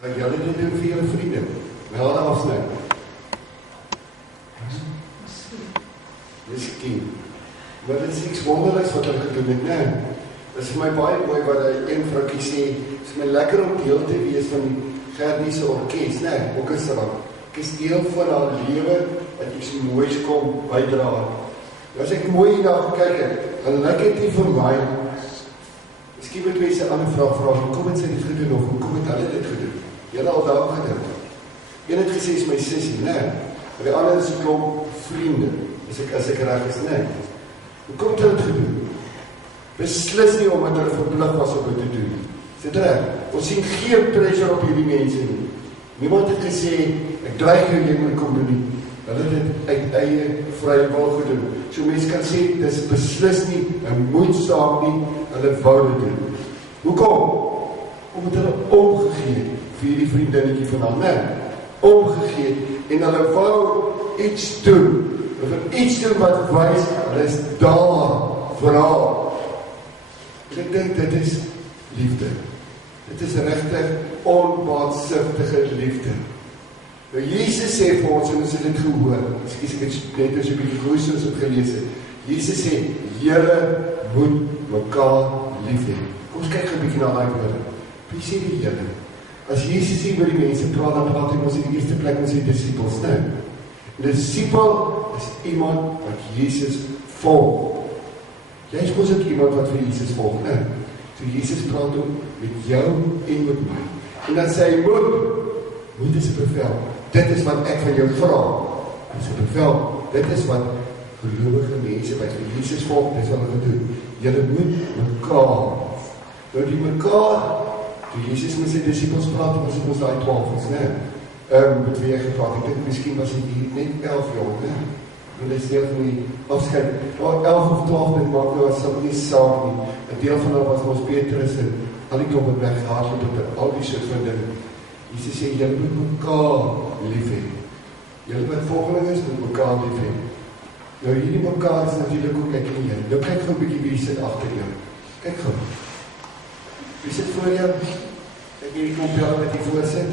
Wat julle dit doen vir julle vriende. Wel afsny. Miskien. Maar dit is iets wonderliks wat hulle gedoen het, né? Dit is vir my baie mooi wat een vroukie sê, dit is my lekker om deel te wees van die Gerdie se orkes, né? Orkestra. Ek is deel van haar lewe, dat ek so moois kom bydra. As ek mooi hierna gekyk het, dan lyk dit nie vir my. Miskien moet mense 'n ander vraag vra, hoekom het sy dit gedoen of hoekom het hulle dit gedoen? Julle al daar gedink. Een het gesê is my sussie, né? Maar die ander is 'n klomp vriende. As ek reg is, né? Hoekom het hulle dit gedoen? Beslis nie omdat hulle verplig was om dit te doen. Is dit reg? Ons sien geen pressure op hierdie mense nie. Niemand het gesê, ek dreig jou, jy moet kom doen nie. Hulle het dit uit eie vrye wil gedoen. So mense kan sê, dis beslis nie 'n moedsaak nie, hulle wou dit doen. Hoekom? Omdat hulle omgegee vir hierdie vriendinnetjie van haar, né? Omgegee en hulle wou iets doen. Hulle wil iets doen wat wys, hulle is daar vir haar. Ek dink dit is liefde. Dit is regtig onbaatsigtige liefde. Nou Jesus sê vir ons, en ons het dit gehoor, ekskuus ek het net as 'n bietjie gehoor soos ek gelees het. Jesus sê, julle moet mekaar lief hê. Kom ons kyk 'n bietjie na daai woorde. Wie sê die Here? As Jesus hier met die mense praat, dan praat hy ons in die eerste plek met sy disippels, né? 'n Disipel is iemand wat Jesus volg. Jy is mos ook iemand wat vir Jesus volg, né? So Jesus praat ook met jou en met my. En dan sê hy, moet is 'n bevel. Dit is wat ek van jou vra. Dit is 'n bevel. Dit is wat gelowige mense wat vir Jesus volg, dis wat hulle doen. Julle moet mekaar. Nou die mekaar, toe Jesus met sy disippels praat, was dit ons daai 12, né? Met wie hy gepraat, ek dink miskien was dit net 11 jaar, né? En dit is deel van die afskeid. 11 of 12 dit maak nou as nie saak nie. 'n Deel van hulle was ons Petrus en al die klop het weggehardloop en al die soort van dinge. Jesus sê, julle moet mekaar lief hê. Julle wat volgelinge is, moet mekaar lief hê. Nou hierdie mekaar is natuurlik ook kyk in jou. Nou kyk gou 'n bietjie wie sit agter jou. Kyk gou. Wie sit voor jou? Kyk hierdie kompel wat hier voor sit.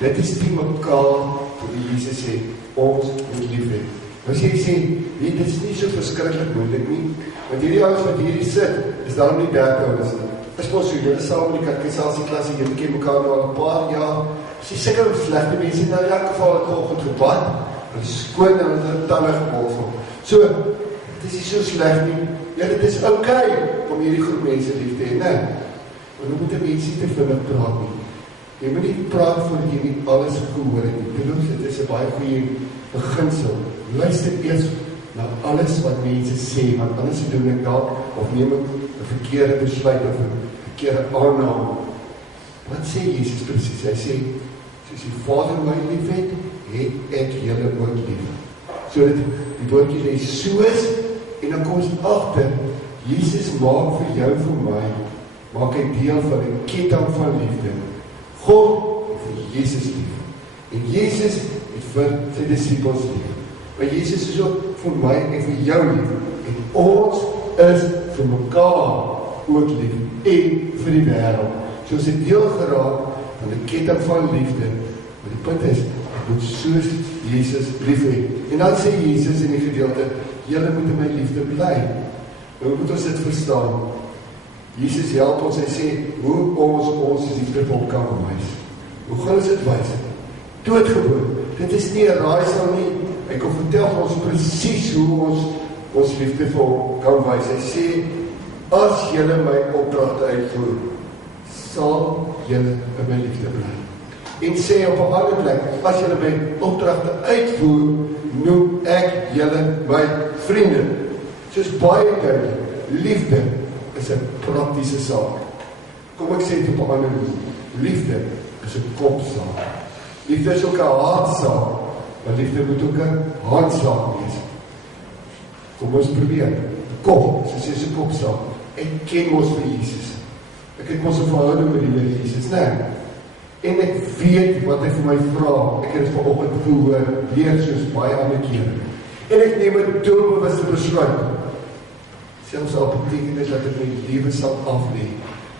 Dit is die mekaar wat die Jesus sê, ons moet lief hê. Nou as jy sê, dit is nie so verskriklik moeilik nie, want hierdie ouens wat hierdie sit, is daarom nie 30 ouens nie. Is mos so, julle saam met die katekisasieklas, julle ken mekaar nou al 'n paar jaar, as jy seker slegte mense, nou in elk geval het vanoggend gebad, en skoon en hulle tande geborsel. So, dit is nie so sleg nie, ja, dit is okay om hierdie groep mense lief te hê, né? Maar nou moet mense nie te vinnig praat nie. Jy moet nie praat voordat jy nie alles gehoor het nie. Dit is 'n baie goeie beginsel. Luister eers na alles wat mense sê, want anders doen ek dalk of neem ek 'n verkeerde besluit of 'n verkeerde aanname. Wat sê Jesus presies? Hy sê, soos die Vader my liefhet, het ek julle ook lief. So dat die woordjie sê soos, en dan kom ons agter, Jesus maak vir jou en vir my, maak hy deel van 'n ketting van liefde. God het vir Jesus lief. En Jesus het vir sy disippels lief. Maar Jesus is ook vir my en vir jou lief. En ons is vir mekaar ook lief. En vir die wêreld. So ons het deel geraak van 'n ketting van liefde. Maar die punt is, ek moet soos Jesus lief hê. En dan sê Jesus in die gedeelte, julle moet in my liefde bly. Nou moet ons dit verstaan. Jesus help ons, hy sê, hoe ons is die trippel kan wys. Hoe gaan ons dit wys? Doodgewoon. Dit is nie 'n raaisel nie. Hy kom vertel ons presies hoe ons liefde vir hom kan wys. Hy sê, as julle my opdragte uitvoer, sal julle in my liefde bly. En sê op 'n ander plek, as julle my opdragte uitvoer, noem ek julle my vriende. Soos baie duidelik, liefde is 'n praktiese saak. Kom ek sê dit op 'n ander manier. Liefde is 'n kopsaak. Liefde is ook 'n hartsaak, maar liefde moet ook 'n handsaak wees. Kom ons probeer. Kom, soos jy 'n kopsaak. Ek ken mos vir Jesus. Ek het mos 'n verhouding met die Here Jesus, né? En ek weet wat hy vir my vra. Ek het dit vanoggend gehoor, weer soos baie ander kere. En ek neem 'n doelbewuste besluit. Selfs al beteken dit dat ek my lewe sal aflê,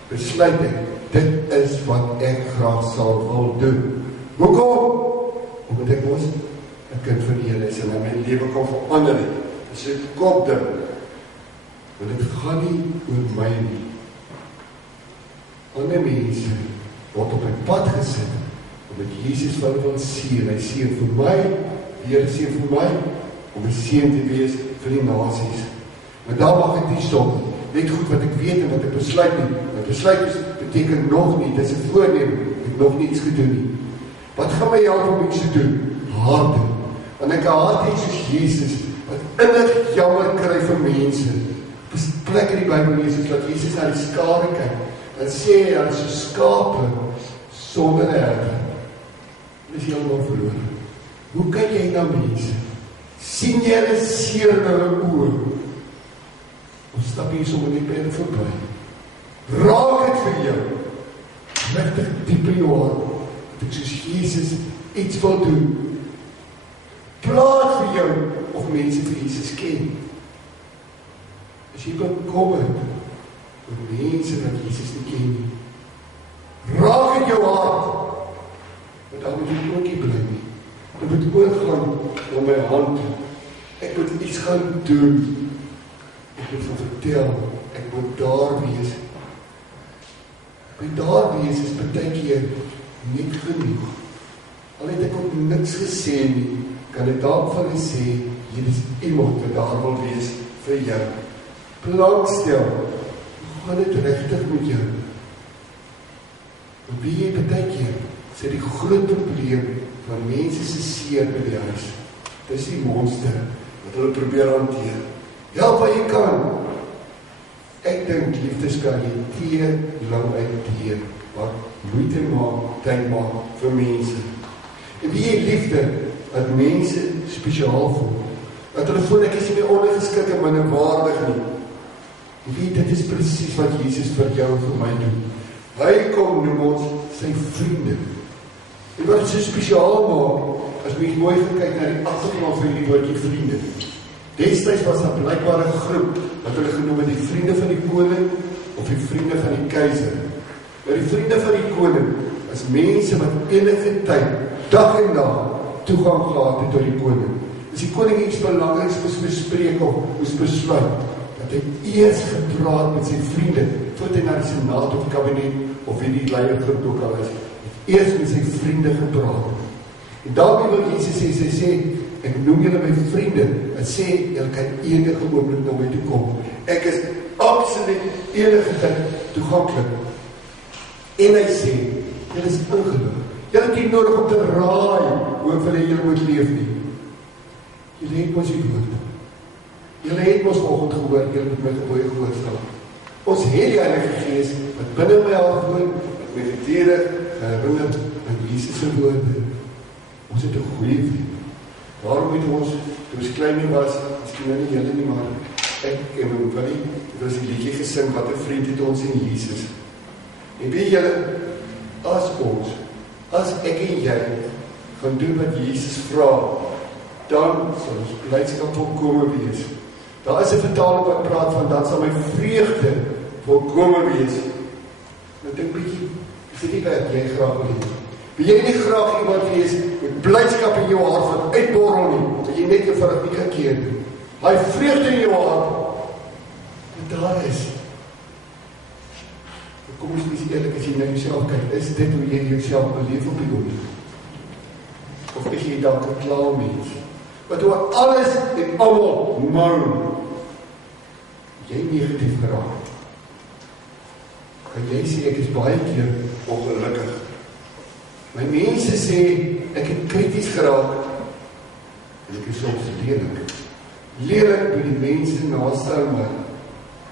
besluit ek, dit is wat ek graag sal wil doen. Hoekom? Omdat ek mos 'n kind van die Here is en my lewe kan verander het. Dis 'n kopding. Want dit gaan nie oor my nie. Ander mense word op 'n pad gesit omdat Jesus van hulle wil seën. Hy seën vir my, die Here seën vir my om 'n seën te wees vir die nasies. Maar daar mag ek nie stop. Net goed wat ek weet en wat ek besluit nie. Wat besluit is, beteken nog nie, dis 'n voorneem, ek het nog nie iets gedoen nie. Wat gaan my help om iets te doen? Harte. Want ek hart het soos Jesus, wat innig jammer kry vir mense. Op 'n plek in die Bybel lees ons dat Jesus na die skare kyk, en sê hy, hulle is so skape, sonder 'n herder. Hulle is heeltemal verloor. Hoe kyk jy na mense? Sien jy hulle seer in hulle oë? Of stap jy sommer net by hulle verby? Raak het vir jou, regtig diep in jou hart, dat ek soos Jesus iets wil doen. Praat vir jou, of mense vir Jesus ken. As jy bekommerd oor mense wat Jesus nie ken nie, raak het jou hart, want dan moet jy ook nie bly nie. Dit moet oorgaan om my hand. Ek moet iets gaan doen. Ek moet van vertel, ek moet daar wees. Ek moet daar wees is baie keer nie genoeg. Al het ek ook niks gesê nie, kan ek dalk van hulle sê, hier is iemand wat daar wil wees vir jou. Belangstel, hoe gaan dit regtig met jou? En wie jy baie keer, sê die groot probleem van mense se seer by die huis. Dis die monster wat hulle probeer hanteer. Help wat jy kan. Ek dink liefdes kan jy te lang uitdeel, wat moeite maak, tyd maak vir mense. En wie jy liefde, wat mense spesiaal voel. Dat hulle voel ek is nie meer ondergeskik en minderwaardig nie. En wie dit is presies wat Jesus vir jou en vir my doen. Hy kom noem ons sy vriende. En wat het so spesiaal maak, as mens mooi gekyk na die agtergrond van die woordjie vriende. Destyds was daar blykbaar 'n groep wat hulle genoem het die vriende van die koning of die vriende van die keiser. Nou die vriende van die koning is mense wat enige tyd, dag en nag, toegang gehad het tot die koning. As die koning iets belangriks moes bespreek of moes besluit, dat hy eers gepraat met sy vriende, voordat hy na die senaat of kabinet of wie die leiergroep ook al is, eers met sy vriende gepraat. En daarmee wil Jesus sê, sy sê, ek noem julle my vriende, en sê, julle kan enige oomblik na my toe kom. Ek is absoluut enige tyd toeganklik. En hy sê, julle is ingelig. Julle het nie nodig om te raai, hoe vir julle moet leef nie. Julle het mos die woord. Julle het mos vanoggend gehoor, julle moet my gebooie gehoorsaam. Ons het die Heilige Gees, wat binne my hart woon, wat my herinner aan Jesus se woorde. Ons het 'n goeie vriend. Daarom het ons, toe ons klein was, miskien nou nie julle nie, maar ek en my Willie, het ons die liedjie gesing, wat 'n vriend het ons in Jesus. En weet julle, as ek en jy gaan doen wat Jesus vra, dan sal ons blydskap volkome wees. Daar is 'n vertaling wat praat van, dan sal my vreugde volkome wees. Nou dink bietjie, is dit nie wat jy graag wil hê? Wil jy nie graag iemand wees met blydskap in jou hart wat uitborrel nie, dat jy net eenvoudig nie kan keer nie. Hy vreugde in jou hart, wat daar is. Kom ons wees eerlik, as jy na jouself kyk, is dit hoe jy jouself beleef op die oomblik? Of is jy dalk 'n klaar mens, wat oor alles en almal mou, jy negatief geraak? Kan jy sê, ek is baie keer ongelukkig. My mense sê, ek het krities geraak, en ek is soms lelik. Lelik by die mense naaste aan my.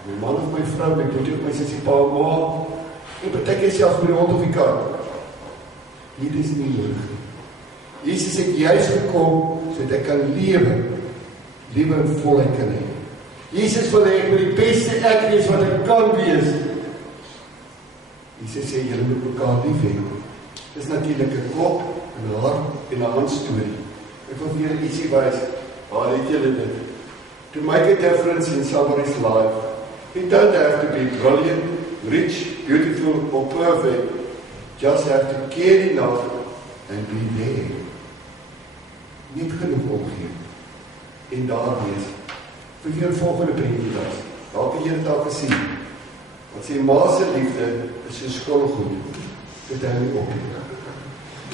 My man of my vrou, my dochter of my sussie, pa, ma, en partykeer selfs by die hond of die kat. Dit is nie nodig. Jesus het juist gekom, sodat ek kan lewe in volheid kan hê. Jesus wil hê ek moet die beste ek wees wat ek kan wees. Jesus sê, julle moet mekaar lief hê. Dis natuurlik 'n kop, 'n hart en 'n hand storie. Ek wil vir julle ietsie wys. Waar het julle dit? To make a difference in somebody's life, you don't have to be brilliant, rich, beautiful or perfect, just have to care enough and be there. Niet genoeg omgee. En daar wees. Vir jou volgende prentjie daar. Daar kan jy dit al gesien. Want sê, ma se liefde is so skilgoed. Dit hou nie op.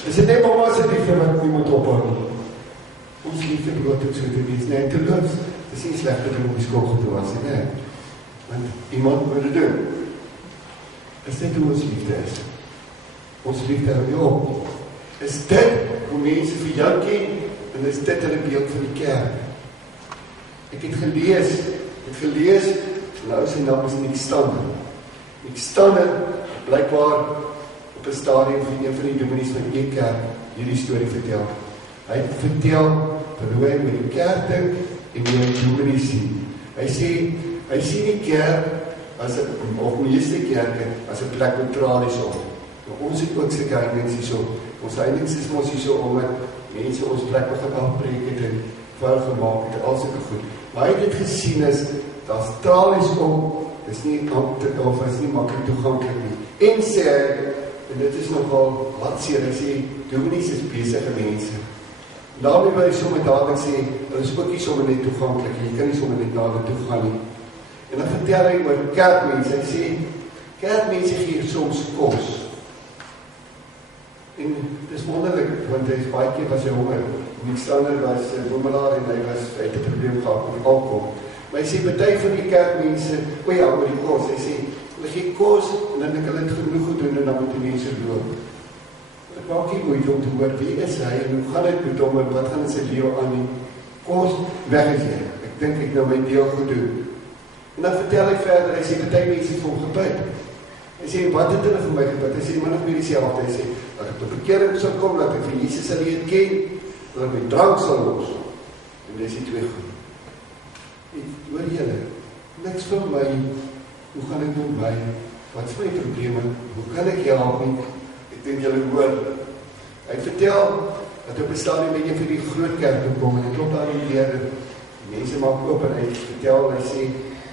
Is dit net mama se liefde wat nie moet ophou nie? Ons liefde behoort ook so te wees. Nee, te loops. Dit is nie slegter om die skilgoed te was, nee. Want iemand moet dit doen. Is dit hoe ons liefde is? Ons liefde hou nie op. Is dit hoe mense vir jou ken? En is dit 'n beeld van die kerk? Ek het gelees, nou sy naam is Nick Stander. Nick Stander, blykbaar op 'n stadium van een van die dominees van die kerk, hierdie storie vertel. Hy het vertel van hoe hy met die kerk dink en hoe hy die dominees sien. Hy sien die kerk, of meeste kerke, as 'n plek met tralies op. Maar ons het ook sulke heininge hierso. Ons heininge is mos hierso omdat mense ons plek begin afbreek het en vuil gemaak het en al sulke goed. Maar hy het dit gesien is, daar's tralies op, is nie maklik toeganklik nie. En sê hy, en dit is nogal hartseer, hy sê, dominees is besige mense. Daarmee wil hy sommer dadelik sê, hulle is ook nie sommer net toeganklik, jy kan nie sommer net nader toe gaan nie. En dan vertel hy oor kerkmense, hy sê, kerkmense gee soms kos. En dit is wonderlik, want hy is baie keer was hy honger. Nick Stander was boemelaar en hy het 'n probleem gehad met alkohol. Maar hy sê, party van die kerkmense, oor die kos, hy sê, hulle gee kos en dan het hulle het genoeg gedoen en dan moet die mense loop. Ek maak nie moeite om te hoor, wie is hy en hoe gaan dit met hom en wat gaan in sy lewe aan die kos weggegee. Ek dink ek nou my deel gedoen. En dan vertel hy verder, hy sê, party mense het vir hom gebid. Hy sê, wat het hulle vir my gebid? Hy sê, man of meer dieselfde. Hy sê, dat ek tot bekering sal kom, dat ek vir Jesus sal leer ken, dat ek my drank sal los. En dis die twee goed. Hoor julle, niks van my, hoe gaan ek met my, wat is my probleme, hoe kan ek help nie? Ek dink julle hoor. Hy vertel, dat op 'n stadium met een van die groot kerk toe kom, en hy klop daar die deur, die mense maak oop, en hy vertel, en hy sê,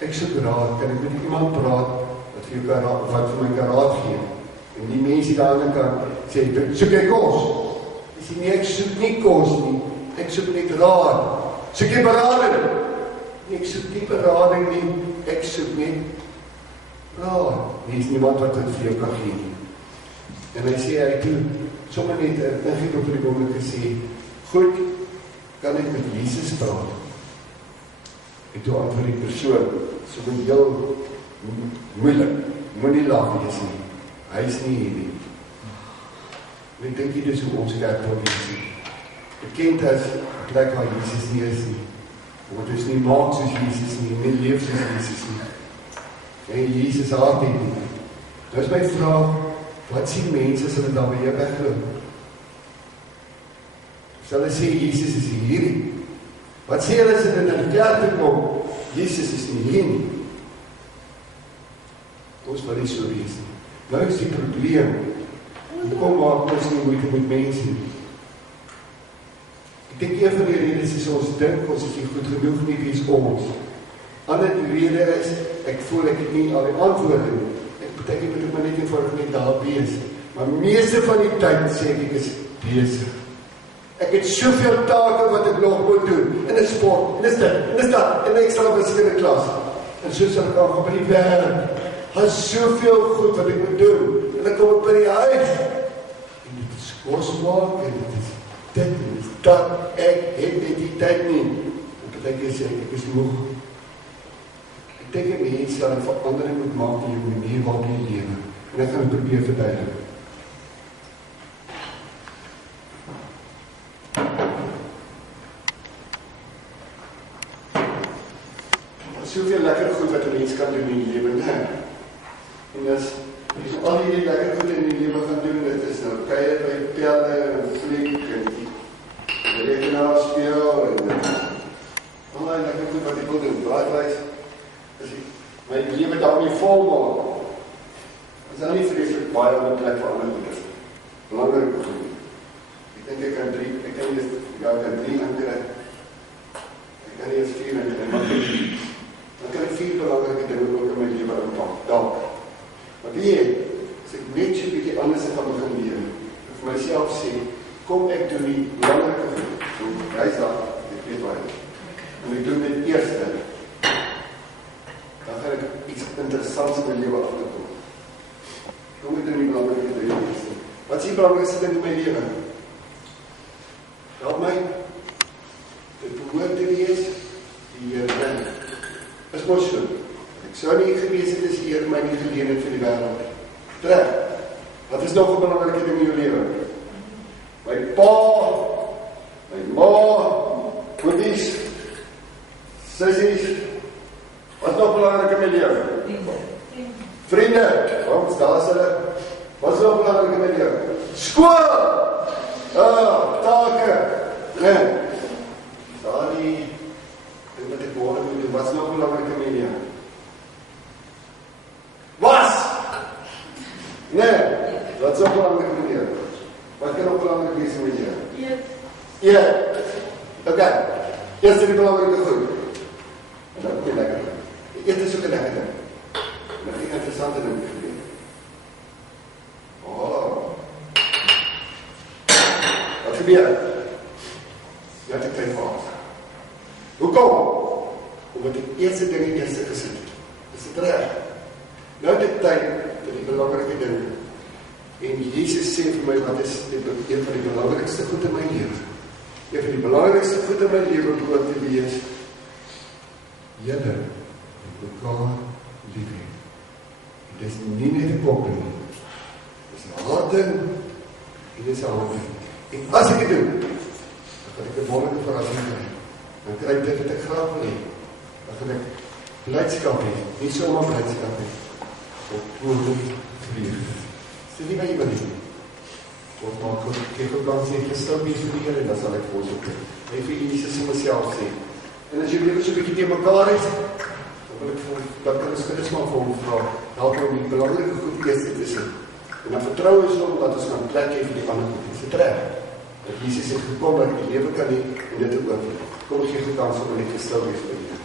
ek soek raad, kan ek met iemand praat, wat vir my kan raad gee? En die mense daar aan die kant sê, soek jy kos? Hy sê, nee, ek soek nie kos nie, ek soek net raad. Soek jy berading? Nee, ek soek nie berading nie, ek soek net raad. Hier is niemand wat dit vir jou kan gee nie. En hy sê, hy toe, sommer net, ek het op die oomblik gesê, goed, kan ek met Jesus praat? En toe antwoord die persoon, so heel moeilik, moenie lag wees nie. Hy is nie hier nie. En ek dink hier is hoe ons kerk wil wees. Bekend as plek waar Jesus nie is nie. Want ons nie maak soos Jesus nie, nie leef soos Jesus nie. En Jesus haat nie nie. Nou is my vraag, wat sien mense as hulle daar by jou wegloop? Sal hulle sê, Jesus is hier nie? Wat sê hulle as hulle na die kerk toe kom? Jesus is nie hier nie. Ons wil nie so wees nie. Nou is die probleem, hoekom maak ons nie moeite met mense nie? Ek dink een van die redes is ons dink, ons is nie goed genoeg nie, wie is ons. Ander die rede is, ek voel ek het nie al die antwoorde nie. Ek beteken moet ek maar net eenvoudig net daar wees. Maar meeste van die tyd sê ek is besig. Ek het soveel take wat ek nog moet doen, in 'n sport, en is dat, en ek sal op 'n sekere klas. En so sal ek al by die werk. Daar is soveel goed wat ek moet doen, en dan kom ek by die huis, en dit is kos maak, en dit is dit, en dit is dat, ek het net die tyd nie, en beteken sê ek is moeg. Ek dink die mens sal 'n verandering moet maak in jou manier waarop jy lewe, en ek gaan het probeer verduidelik. Soveel lekker goed wat 'n mens kan doen in die lewe, né? En as jy al hierdie lekker goed in die lewe gaan doen, dit is nou kuier by pelle en fliek en rekenaar speel en al die lekker goed wat ek wil doen, braaivleis, as ek my lewe daarmee vol maak, is daar nie vreeslik baie op 'n plek vir ander goeders. Belangrik goed. Ek dink ek kan drie inkry. Ek kan nie eens 4 inkry, maar dan kan ek 4 belangrike dinge ook in my lewe inpak. Dalk. Maar wie sê, kom ek doen die belangrike goed. So, hy is daar, ek weet waar hy is. En ek doen dit eerste. Dan gaan ek iets interessants in my lewe afgekom. Kom ek doen die belangrike dinge eerste. Wat is die belangrikste ding in my lewe? Help my. Dit behoort te wees, die Here ding. Is mos so. Ek sou nie gewees het as die Here my nie geleen het vir die wêreld. Trek. Wat is nog 'n belangrike ding in jou lewe? My pa, my ma, goedies, sissies. Wat is nog belangrik in my lewe? Vriende. Waarom daar is hulle? Wat is nog belangrik in my lewe? Skool! Take. Nee. Daardie ding wat ek môre moet doen, wat is nog belangrik in my lewe? Was! Nee, wat is nog belangrik in my lewe? Wat kan nog belangrik wees in my lewe? Eet. Okay. Eerste die belangrike goed. En dan kom jy lekker. Eet is ook 'n lekker ding. En dat is 'n interessante ding vir my. Wat gebeur? Jy het tyd vir ons. Hoekom? Omdat die eerste ding eerste gesit het. Is dit reg? Nou het ek tyd vir die belangrike ding. En Jesus sê vir my, wat is een van die belangrikste goed in my lewe? Een van die belangrikste goed in my lewe behoort te wees, julle moet mekaar lief hê. Dit is nie net 'n kop ding nie. Dit is 'n hart ding en dit is 'n hand ding. En as ek dit doen, dan gaan ek 'n wonderlike verrassing kry. Dan kry ek dit wat ek graag wil hê. Dan gaan ek blydskap hê, nie sommer blydskap hê. Op oorlog vrede. Sê nie wat jy wil hê. Wat maak ek ook kan sê, gestil wees vir die Here, en dan sal ek vir ons ook hy vir Jesus in myself sê. En as jy lewe so 'n bietjie teen mekaar is, dan wil ek dan kan ons gerus maar vir hom vra, help my om die belangrike goed eers te sien. En dan vertrou ons hom dat ons kan plek hê vir die ander goed. Dis 'n trek. Dat Jesus het gekom dat ek die lewe kan hê en dit ook oor. Kom ek gee die kans om net te stil wees vir die Here.